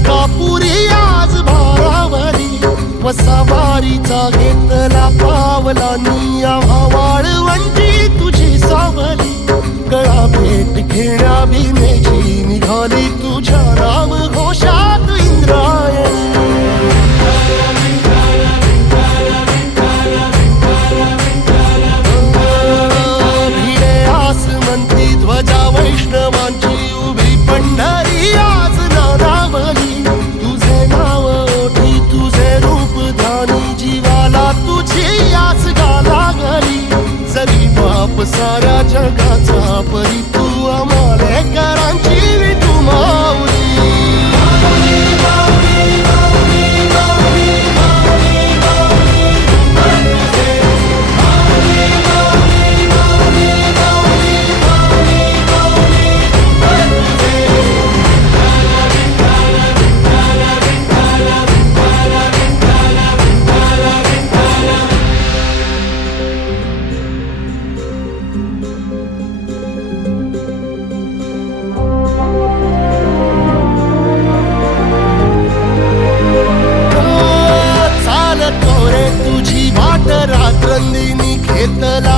अंकापुरी आज भारावरी वसावारीचा घेतला पावला निया वाळवंटी तुझी सावली गळा भेट घेण्या भीमेची निघाली तुझ्या राम घोषात इंद्रायणी भिडे आसमंती ध्वजा वैष्णवांची उभी पंढरी आज नारावली तुझे नाव ओठी तुझे रूप ध्यानी जीवाला तुझी आस गाला गली जरी बाप साऱ्या जगाचा परी तू आमालेकरांची विठू माऊली रात्रंदिनी घेतला